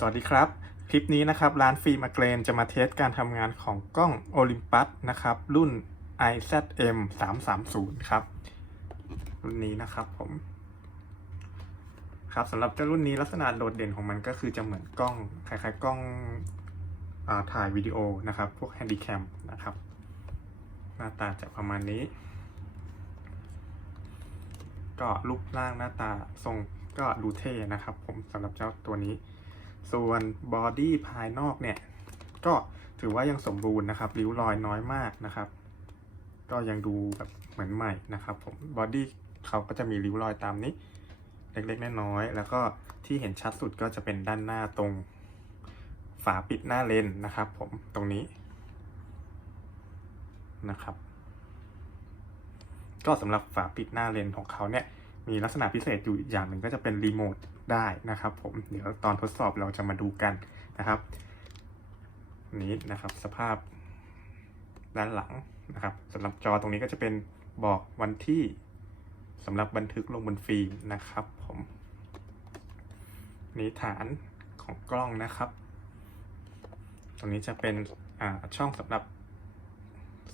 สวัสดีครับ คลิปนี้นะครับ ร้านฟิล์มอเกรนจะมาเทสการทำงานของกล้อง Olympus นะครับ รุ่น IZM 330ครับ รุ่นนี้นะครับผม ครับสำหรับเจ้ารุ่นนี้ลักษณะโดดเด่นของมันก็คือจะเหมือนกล้องคล้ายๆกล้องอถ่ายวิดีโอนะครับ พวก Handycam นะครับ หน้าตาจะประมาณนี้ ก็รูปร่างหน้าตาทรงก็ดูเท่นะครับ ผมสำหรับเจ้าตัวนี้ ส่วนบอดี้ภายนอกเนี่ยก็ถือว่ายังสมบูรณ์นะครับริ้วรอยน้อยมากนะครับ ก็ยังดูแบบเหมือนใหม่นะครับผมบอดี้เขาก็จะมีริ้วรอยตามนี้ เล็กๆน้อยๆแล้วก็ที่เห็นชัดสุดก็จะเป็นด้านหน้าตรงฝาปิดหน้าเลนนะครับผมตรงนี้นะครับ ก็สำหรับฝาปิดหน้าเลนของเขาเนี่ยมีลักษณะพิเศษอยู่อีกอย่างหนึ่งก็จะเป็นรีโมท ได้นะครับ ผมเดี๋ยวตอนทดสอบเราจะมาดูกันนะครับ นี้นะครับสภาพด้านหลังนะครับสำหรับจอตรงนี้ก็จะเป็นบอกวันที่สำหรับบันทึกลงบนฟิล์มนะครับ ผมนี้ฐานของกล้องนะครับ ตรงนี้จะเป็นอ่าช่องสำหรับ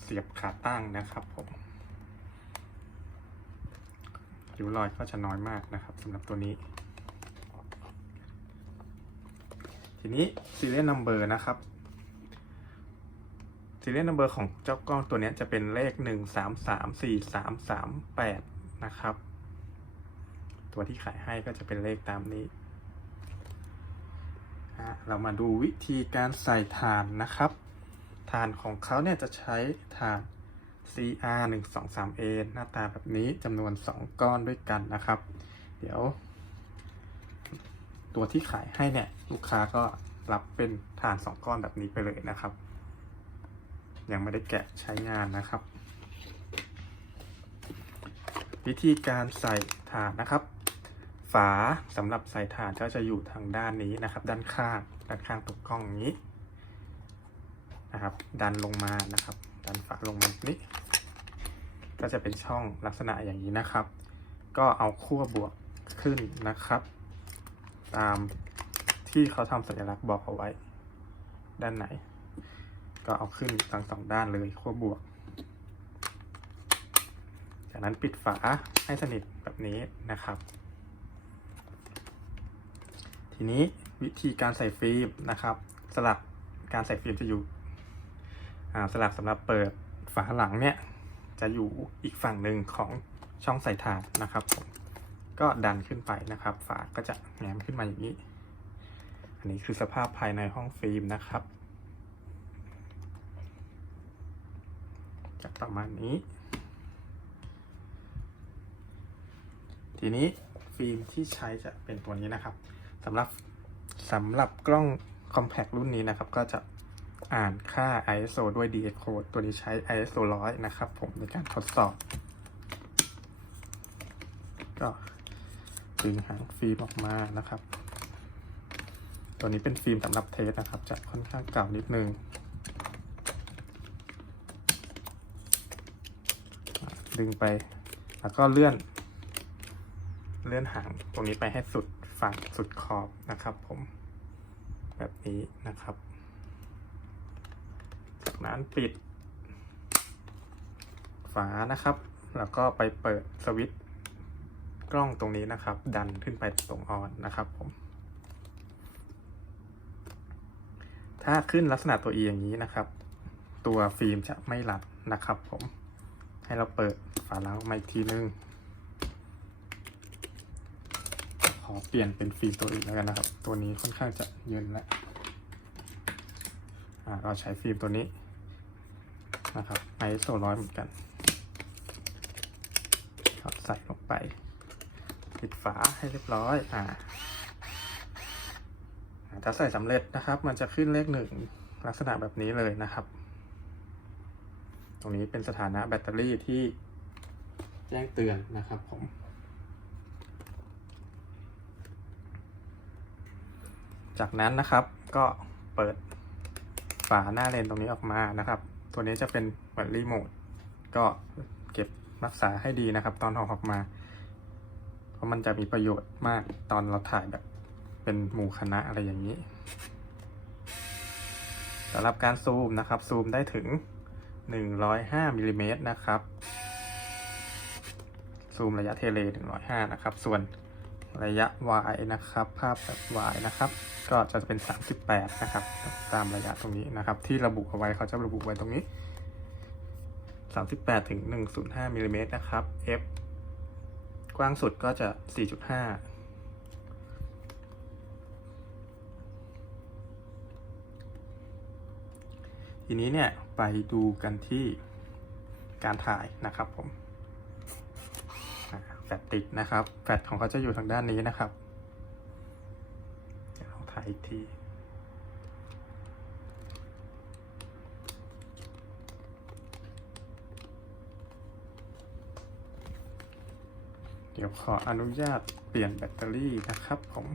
เสียบขาตั้งนะครับผมริ้วรอยก็จะน้อยมากนะครับสำหรับตัวนี้ ทีนี้ serial number นะครับ serial number ของเจ้ากล้องตัวนี้จะเป็นเลข 1 3 3 4 3 3 8 นะครับ ตัวที่ขายให้ก็จะเป็นเลขตามนี้อะเรามาดูวิธีการใส่ฐานนะครับ ฐานของเขาเนี่ยจะใช้ฐาน CR 1 2 3 A หน้าตาแบบนี้จำนวน 2 ก้อนด้วยกันนะครับ เดี๋ยว ตัวที่ขายให้เนี่ยลูกค้าก็รับเป็นฐาน 2 ก้อนแบบนี้ไปเลยนะครับ ยังไม่ได้แกะใช้งานนะครับ วิธีการใส่ฐานนะครับ ฝาสำหรับใส่ฐานก็จะอยู่ทางด้านนี้นะครับ ด้านข้างด้านข้างตรงกล้องนี้นะครับ ดันลงมานะครับ ดันฝาลงมานี้ก็จะเป็นช่องลักษณะอย่างนี้นะครับ ก็เอาขั้วบวกขึ้นนะครับ ตามที่เขาทำสัญลักษณ์บอกเอาไว้ ด้านไหน ก็เอาขึ้นทั้งสองด้านเลยขั้วบวก จากนั้นปิดฝาให้สนิทแบบนี้นะครับ ทีนี้วิธีการใส่ฟิล์มนะครับ สลักการใส่ฟิล์มจะอยู่สลักสำหรับเปิดฝาหลังเนี่ยจะอยู่อีกฝั่งหนึ่งของช่องใส่ถ่านนะครับผม ก็ดันขึ้นไปนะครับ ฝาก็จะแง้มขึ้นมาอย่างนี้ อันนี้คือสภาพภายในห้องฟิล์มนะครับจะประมาณนี้ ทีนี้ฟิล์มที่ใช้จะเป็นตัวนี้นะครับสำหรับสำหรับกล้อง compact รุ่นนี้นะครับ ก็จะอ่านค่า ISO ด้วย DX code ตัวนี้ใช้ ISO 100 นะครับ ผมในการทดสอบ ก็ ดึงหางฟิล์มออกมานะครับ ตัวนี้เป็นฟิล์มสำหรับเทสนะครับ จะค่อนข้างเก่านิดนึง ดึงไป แล้วก็เลื่อน เลื่อนหางตรงนี้ไปให้สุดฝั่งสุดขอบนะครับผม แบบนี้นะครับ จากนั้นปิดฝานะครับ แล้วก็ไปเปิดสวิตช์ กล้องตรงนี้นะครับ ดันขึ้นไปตรงออนนะครับผม ถ้าขึ้นลักษณะตัวเออย่างนี้นะครับ ตัวฟิล์มจะไม่รัดนะครับผม ให้เราเปิดฝาล้างออกมาอีกทีนึง ขอเปลี่ยนเป็นฟิล์มตัวอื่นแล้วกันนะครับ ตัวนี้ค่อนข้างจะเยินแล้วอ่าเราใช้ฟิล์มตัวนี้นะครับไอโซร้อยเหมือนกันครับใส่ลงไป ปิดฝาให้เรียบร้อยอ่าอ่าถ้าใส่สำเร็จนะครับ มันจะขึ้นเลขหนึ่งลักษณะแบบนี้เลยนะครับ ตรงนี้เป็นสถานะแบตเตอรี่ที่แจ้งเตือนนะครับผมจากนั้นนะครับก็เปิดฝาหน้าเลนตรงนี้ออกมานะครับ ตัวนี้จะเป็นเหมือนรีโมทก็เก็บรักษาให้ดีนะครับ ตอนเอาออกมาเพ ราะมันจะมีประโยชน์มากตอนเราถ่ายแบบเป็นหมู่คณะอะไรอย่างนี้สำหรับการซูมนะครับ ซูมได้ถึง 105มิลลิเมตรนะครับ ซูมระยะเทเล 105 นะครับ ส่วนระยะ y นะครับ ภาพแบบ y นะครับ ก็จะเป็น 38 นะครับ ตามระยะตรงนี้นะครับ ที่ระบุเอาไว้เขาจะระบุไว้ตรงนี้ 38ถึง105มิลลิเมตรนะครับ f กว้างสุดก็จะ 4.5 ทีนี้เนี่ย ไปดูกันที่การถ่ายนะครับผมแฟลชติดนะครับ แฟลชของเขาจะอยู่ทางด้านนี้นะครับเดี๋ยวเราถ่ายอีกที ดี๋ยวขออนุญาตเปลี่ยนแบตเตอรี่นะครับผม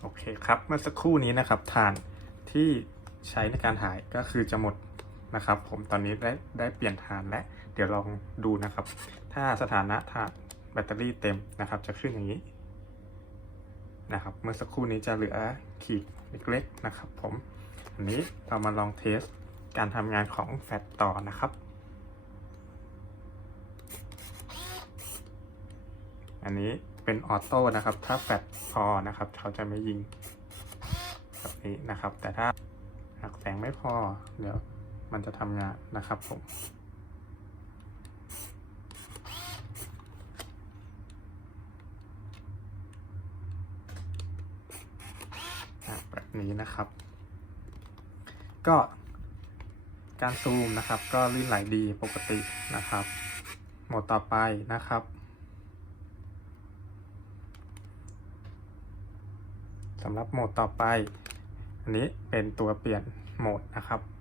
โอเคครับ เมื่อสักครู่นี้นะครับฐานที่ใช้ในการถ่ายก็คือจะหมด นะครับ ผมตอนนี้ได้ได้เปลี่ยนฐานและเดี๋ยวลองดูนะครับ ถ้าสถานะฐานแบตเตอรี่เต็มนะครับ จะขึ้นอย่างนี้นะครับ เมื่อสักครู่นี้จะเหลือขีดเล็กๆนะครับ ผมอันนี้เรามาลองเทสการทำงานของแฟลชต่อนะครับ อันนี้เป็นออโต้นะครับ ถ้าแฟลชพอนะครับ เขาจะไม่ยิงแบบนี้นะครับ แต่ถ้าหากแสงไม่พอเดี๋ยว มันจะทำงานนะครับผมแบบนี้นะครับ ก็การซูมนะครับ ก็ลื่นไหลดีปกตินะครับ โหมดต่อไปนะครับสำหรับโหมดต่อไป อันนี้เป็นตัวเปลี่ยนโหมดนะครับ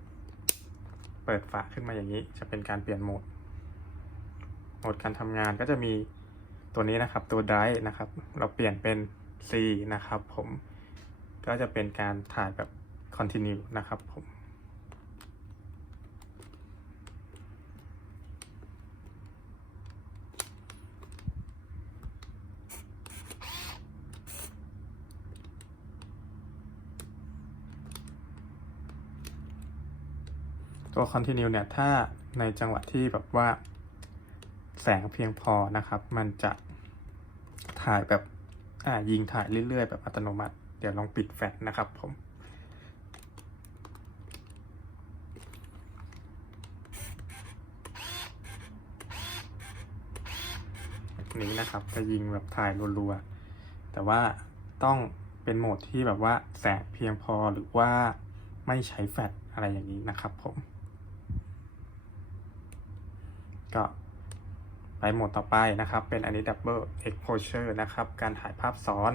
เปิดฝาขึ้นมาอย่างนี้ จะเป็นการเปลี่ยนโหมด โหมดการทำงานก็จะมีตัวนี้นะครับ ตัว drive นะครับ เราเปลี่ยนเป็น C นะครับ ผม ก็จะเป็นการถ่ายแบบ continue นะครับผม ตัว continue เนี่ย ถ้าในจังหวะที่แบบว่าแสงเพียงพอนะครับ มันจะถ่ายแบบอ่ายิงถ่ายเรื่อยๆ แบบอัตโนมัติ เดี๋ยวลองปิดแฟลชนะครับผมนี้นะครับจะยิงแบบถ่ายรัวๆ แต่ว่าต้องเป็นโหมดที่แบบว่าแสงเพียงพอหรือว่าไม่ใช้แฟลชอะไรอย่างนี้นะครับผม ก็ไปโหมดต่อไปนะครับ เป็นอันนี้ Double Exposure นะครับ การถ่ายภาพซ้อน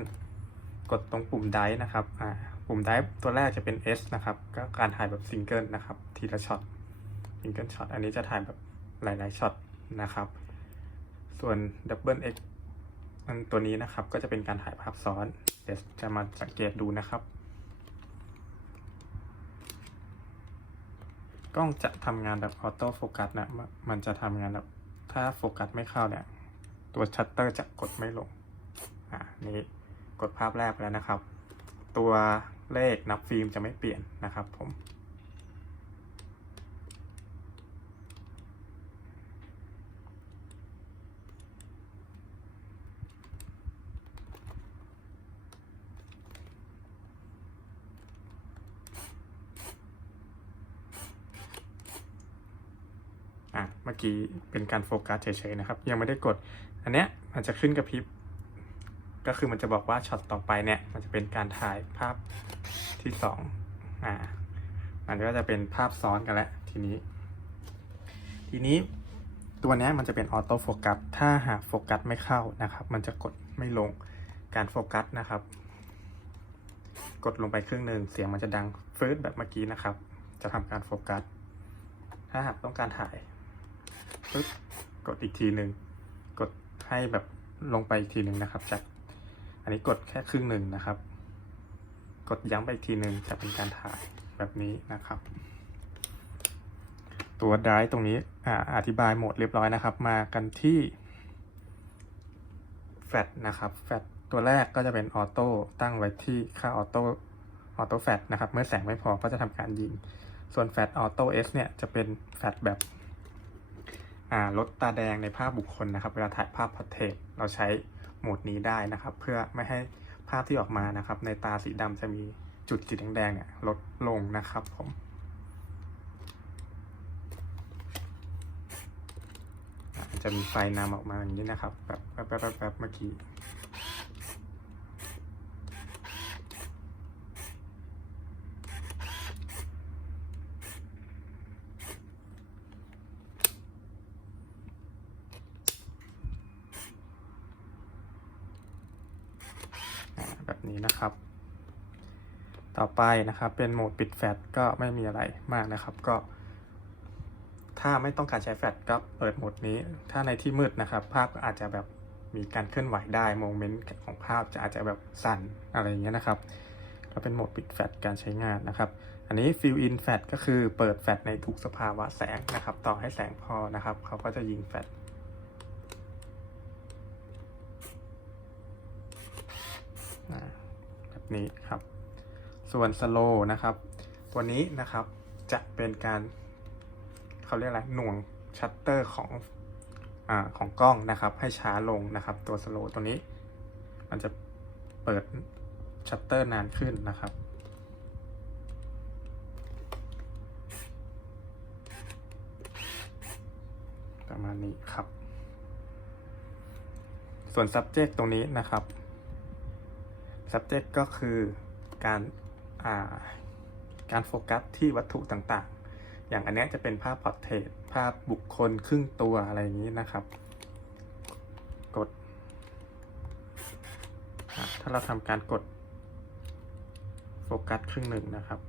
กดตรงปุ่มไดนะครับอ่าปุ่มไดตัวแรกจะเป็น S นะครับ ก็การถ่ายแบบซิงเกิลนะครับ ทีละช็อตซิงเกิลช็อต อันนี้จะถ่ายแบบหลาย ๆ ช็อตนะครับ ส่วน Double X อันตัวนี้นะครับ ก็จะเป็นการถ่ายภาพซ้อน เดี๋ยวจะมาสังเกตดูนะครับ กล้องจะทำงานแบบออโต้โฟกัสนะมันมันจะทำงานแบบถ้าโฟกัสไม่เข้าเนี่ย ตัวชัตเตอร์จะกดไม่ลง อ่า นี้กดภาพแรกไปแล้วนะครับ ตัวเลขนับฟิล์มจะไม่เปลี่ยนนะครับผม อะเมื่อกี้เป็นการโฟกัสเฉยๆนะครับ ยังไม่ได้กด อันเนี้ยมันจะขึ้นกระพริบ ก็คือมันจะบอกว่าช็อตต่อไปเนี่ย มันจะเป็นการถ่ายภาพที่สองอ่า มันก็จะเป็นภาพซ้อนกันแล้วทีนี้ ทีนี้ตัวเนี้ยมันจะเป็นออโต้โฟกัส ถ้าหากโฟกัสไม่เข้านะครับ มันจะกดไม่ลง การโฟกัสนะครับ กดลงไปครึ่งหนึ่งเสียงมันจะดังฟืดแบบเมื่อกี้นะครับ จะทำการโฟกัส ถ้าหากต้องการถ่าย ปึ๊บกดอีกทีหนึ่งกดให้แบบลงไปอีกทีหนึ่งนะครับ จากอันนี้กดแค่ครึ่งหนึ่งนะครับ กดย้ำไปอีกทีหนึ่งจะเป็นการถ่ายแบบนี้นะครับ ตัว drive ตรงนี้อ่าอธิบายหมดเรียบร้อยนะครับ มากันที่แฟลนะครับแฟลตัวแรกก็จะเป็นออโต้ตั้งไว้ที่ค่าออโต้ออโต้แฟลนะครับ เมื่อแสงไม่พอก็จะทำการยิง ส่วนแฟลออโต้เอสเนี่ยจะเป็นแฟลแบบ ลดตาแดงในภาพบุคคลนะครับ เวลาถ่ายภาพพอร์เทรตเราใช้โหมดนี้ได้นะครับ เพื่อไม่ให้ภาพที่ออกมานะครับ ในตาสีดำจะมีจุดสีแดงๆเนี่ยลดลงนะครับผมจะมีไฟนำออกมาอย่างนี้นะครับแบบแบบแบบแบบเมื่อกี้ นี้นะครับ ต่อไปนะครับเป็นโหมดปิดแฟลชก็ไม่มีอะไรมากนะครับ ก็ ถ้าไม่ต้องการใช้แฟลชก็เปิดโหมดนี้ ถ้าในที่มืดนะครับ ภาพก็อาจจะแบบมีการเคลื่อนไหวได้โมเมนต์ของภาพจะอาจจะแบบสั่นอะไรอย่างเงี้ยนะครับก็เป็นโหมดปิดแฟลชการใช้งานนะครับ อันนี้ fill in flash ก็คือเปิดแฟลชในทุกสภาวะแสงนะครับ ต่อให้แสงพอนะครับ เขาก็จะยิงแฟลช อ่าแบบ นี้ครับ ส่วน slow นะครับ ตัวนี้นะครับจะเป็นการเขาเรียกอะไรหน่วงชัตเตอร์ของอ่าของกล้องนะครับ ให้ช้าลงนะครับ ตัว slow ตัวนี้ มันจะเปิดชัตเตอร์นานขึ้นนะครับ ประมาณนี้ครับ ส่วน subject ตรงนี้นะครับ subject ก็คือการาการโฟกัสที่วัตถุต่างๆ อย่างอันนี้จะเป็นภาพพอร์เทรตภาพบุคคลครึ่งตัวอะไรอย่างนี้นะครับ กด ถ้าเราทำการกดโฟกัสครึ่งหนึ่งนะครับ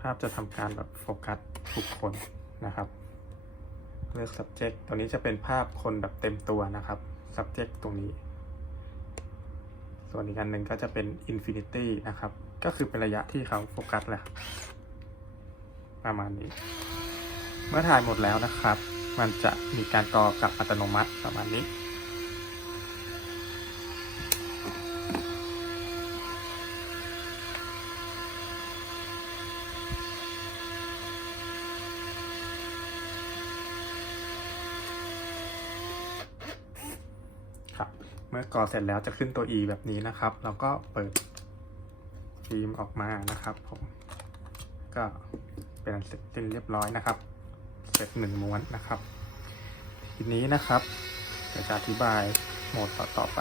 ภาพจะทำการแบบโฟกัสบุคคลนะครับ เลือก subject ตัวนี้จะเป็นภาพคนแบบเต็มตัวนะครับ subject ตรงนี้ ส่วนอีกอันหนึ่งก็จะเป็น infinity นะครับ ก็คือเป็นระยะที่เขาโฟกัสแหละ ประมาณนี้ เมื่อถ่ายหมดแล้วนะครับ มันจะมีการกรอกลับอัตโนมัติประมาณนี้ ครับ เมื่อ กอเสร็จแล้วจะขึ้นตัว e แบบนี้นะครับแล้วก็เปิดฟิล์มออกมานะครับผมก็เป็นเสร็จสิ้นเรียบร้อยนะครับ เสร็จหนึ่งม้วนนะครับ ทีนี้นะครับเดี๋ยวจะอธิบายโหมดต่อต่อไป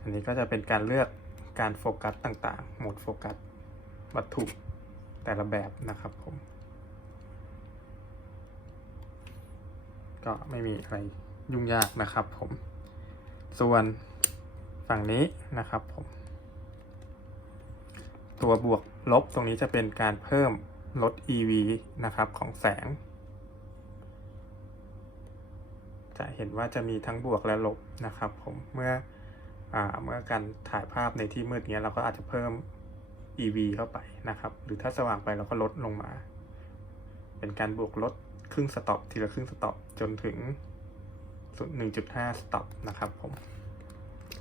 อันนี้ก็จะเป็นการเลือกการโฟกัสต่างๆ โหมดโฟกัสวัตถุ แต่ละแบบนะครับผม ก็ไม่มีอะไรยุ่งยากนะครับผม ส่วนฝั่งนี้นะครับผม ตัวบวกลบตรงนี้จะเป็นการเพิ่มลด EV นะครับของแสง จะเห็นว่าจะมีทั้งบวกและลบนะครับผม เมื่ออเมื่อการถ่ายภาพในที่มืดเนี้ยเราก็อาจจะเพิ่ม EV เข้าไปนะครับ หรือถ้าสว่างไปเราก็ลดลงมา เป็นการบวกลดครึ่งสต็อปทีละครึ่งสต็อปจนถึง 1.5 สต็อปนะครับผม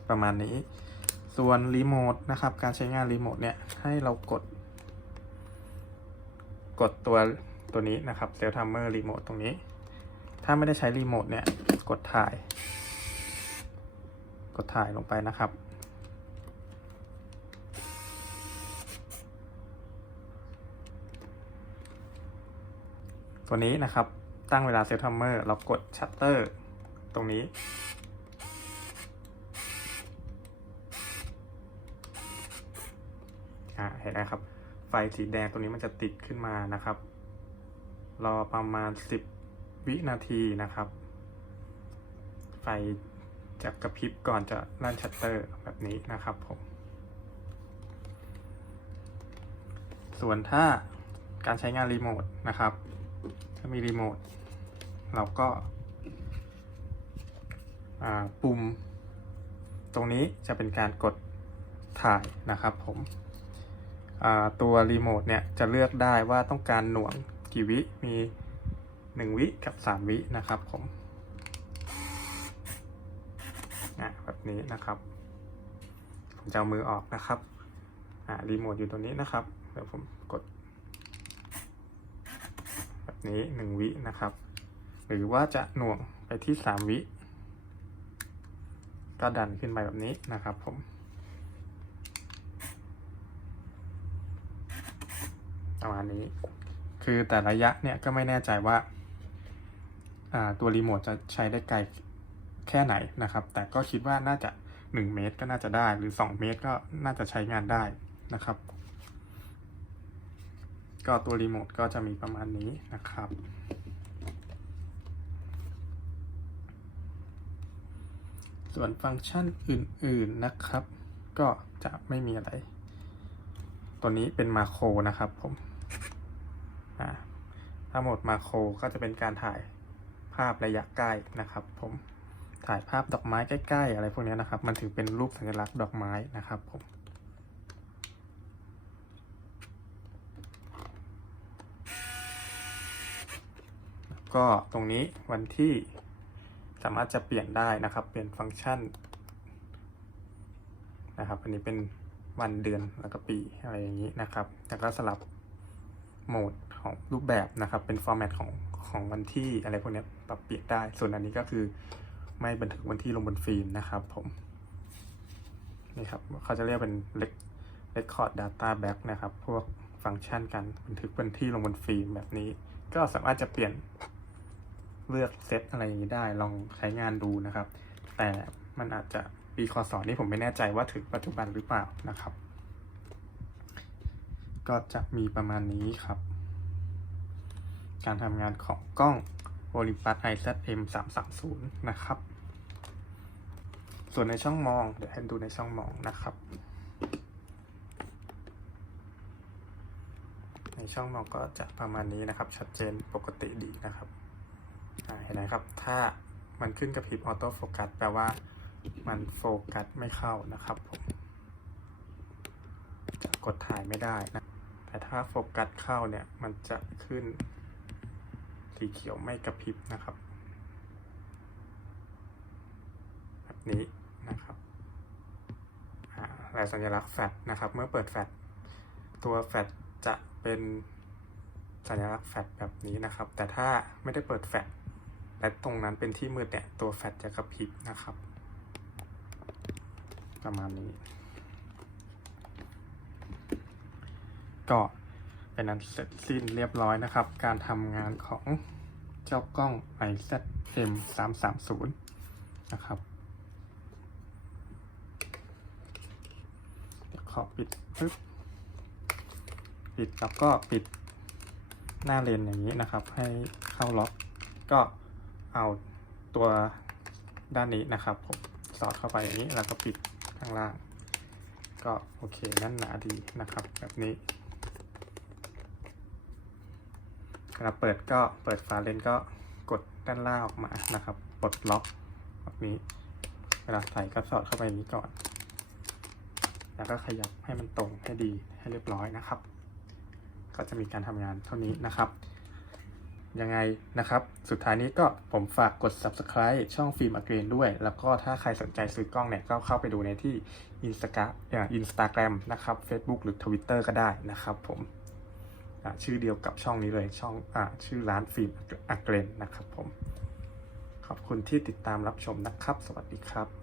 ประมาณนี้ ส่วนรีโมทนะครับ การใช้งานรีโมทเนี่ยให้เรากด กดตัวตัวนี้นะครับเซลทัมเมอร์รีโมทตรงนี้ ถ้าไม่ได้ใช้รีโมทเนี่ย กดถ่าย กดถ่ายลงไปนะครับ ตัวนี้นะครับ ตั้งเวลาเซตทัมเมอร์เรากดชัตเตอร์ตรงนี้อเห็นไหมครับ ไฟสีแดงตรงนี้มันจะติดขึ้นมานะครับ รอประมาณ 10 วินาทีนะครับ ไฟจะกระพริบก่อนจะลั่นชัตเตอร์แบบนี้นะครับผม ส่วนถ้าการใช้งานรีโมทนะครับ ถ้ามีรีโมทเราก็ปุ่มตรงนี้จะเป็นการกดถ่ายนะครับผมตัวรีโมทเนี่ยจะเลือกได้ว่าต้องการหน่วงกี่วิมี 1 วิกับ 3 วินะครับผมอะแบบนี้นะครับ ผมจะเอามือออกนะครับรีโมทอยู่ตรงนี้นะครับ เดี๋ยวผมกด นี้ 1 วินะครับ หรือว่าจะหน่วงไปที่ 3 วิก็ดันขึ้นไปแบบนี้นะครับผมประมาณนี้ คือแต่ระยะเนี่ยก็ไม่แน่ใจว่าอ่าตัวรีโมทจะใช้ได้ไกลแค่ไหนนะครับ แต่ก็คิดว่าน่าจะ 1 เมตรก็น่าจะได้ หรือ 2 เมตรก็น่าจะใช้งานได้นะครับ ก็ตัวรีโมทก็จะมีประมาณนี้นะครับ ส่วนฟังก์ชันอื่นๆนะครับ ก็จะไม่มีอะไร ตัวนี้เป็นมาโครนะครับผมถ้าหมดมาโครก็จะเป็นการถ่ายภาพระยะใกล้นะครับผมถ่ายภาพดอกไม้ใกล้ๆ อะไรพวกนี้นะครับ มันถึงเป็นรูปสัญลักษณ์ดอกไม้นะครับผม ก็ตรงนี้วันที่สามารถจะเปลี่ยนได้นะครับ เปลี่ยนฟังก์ชันนะครับ อันนี้เป็นวันเดือนแล้วก็ปีอะไรอย่างนี้นะครับแล้วก็สลับโหมดของรูปแบบนะครับ เป็นฟอร์แมตของของวันที่อะไรพวกนี้ปรับเปลี่ยนได้ ส่วนอันนี้ก็คือไม่บันทึกวันที่ลงบนฟิล์มนะครับผมนี่ครับเขาจะเรียกเป็น Record Data Back นะครับ พวกฟังก์ชันการบันทึกวันที่ลงบนฟิล์มแบบนี้ ก็สามารถจะเปลี่ยน เลือกเซตอะไรอย่างนี้ได้ ลองใช้งานดูนะครับ แต่มันอาจจะปีคศนี่ผมไม่แน่ใจว่าถึงปัจจุบันหรือเปล่านะครับ ก็จะมีประมาณนี้ครับ การทำงานของกล้อง Olympus IZM 330นะครับ ส่วนในช่องมอง เดี๋ยวให้ดูในช่องมองนะครับ ในช่องมองก็จะประมาณนี้นะครับ ชัดเจนปกติดีนะครับ เห็นไหมครับ ถ้ามันขึ้นกับพริบออโต้โฟกัสแปลว่ามันโฟกัสไม่เข้านะครับผมจะกดถ่ายไม่ได้นะ แต่ถ้าโฟกัสเข้าเนี่ยมันจะขึ้นสีเขียวไม่กระพริบนะครับ แบบนี้นะครับลายสัญลักษณ์แฟลชนะครับ เมื่อเปิดแฟลชตัวแฟลชจะเป็นสัญลักษณ์แฟลชแบบนี้นะครับ แต่ถ้าไม่ได้เปิดแฟลช และตรงนั้นเป็นที่มืดเนี่ยตัวแฟลชจะกระพริบนะครับ ประมาณนี้ ก็เป็นอันเสร็จสิ้นเรียบร้อยนะครับ การทำงานของเจ้ากล้อง IZM 330 นะครับเดี๋ยวขอปิดปึ๊บปิดแล้วก็ปิดหน้าเลนอย่างนี้นะครับ ให้เข้าล็อกก็ เอาตัวด้านนี้นะครับผมสอดเข้าไปอย่างนี้แล้วก็ปิดข้างล่าง ก็โอเคแน่นหนาดีนะครับแบบนี้เวลาเปิดก็เปิดฝาเลนก็กดด้านล่างออกมานะครับปลดล็อกแบบนี้ เวลาใส่ก็สอดเข้าไปนี้ก่อน แล้วก็ขยับให้มันตรงให้ดีให้เรียบร้อยนะครับ ก็จะมีการทำงานเท่านี้นะครับ ยังไงนะครับ สุดท้ายนี้ก็ผมฝากกด subscribe ช่องฟิล์มอเกรนด้วย แล้วก็ถ้าใครสนใจซื้อกล้องเนี่ย ก็เข้าไปดูในที่ Instagram อย่าง Instagram นะครับ Facebook หรือ Twitter ก็ได้นะครับผมชื่อเดียวกับช่องนี้เลยช่องอชื่อร้านฟิล์มอเกรนนะครับผม ขอบคุณที่ติดตามรับชมนะครับ สวัสดีครับ